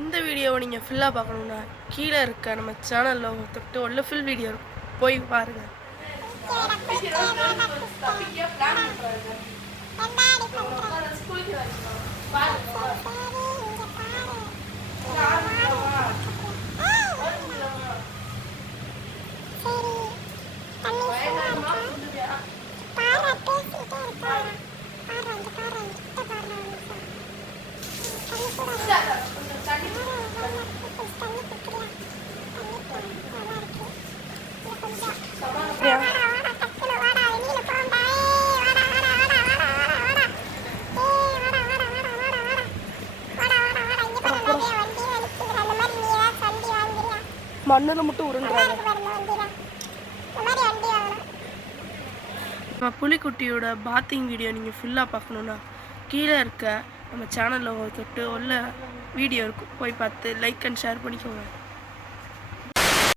இந்த வீடியோவை நீங்கள் ஃபுல்லாக பார்க்கணுன்னா கீழே இருக்க நம்ம சேனலில் தொட்டு உள்ள ஃபுல் வீடியோ இருக்கும், போய் பாருங்கள். மண்ணில் மட்டும் உருண்டுறாங்க. நம்ம புலிக்குட்டியோட பாத்திங் வீடியோ நீங்கள் ஃபுல்லாக பார்க்கணுன்னா கீழே இருக்க நம்ம சேனலில் தொட்டு உள்ள வீடியோ இருக்கும், போய் பார்த்து லைக் அண்ட் ஷேர் பண்ணிக்கோங்க.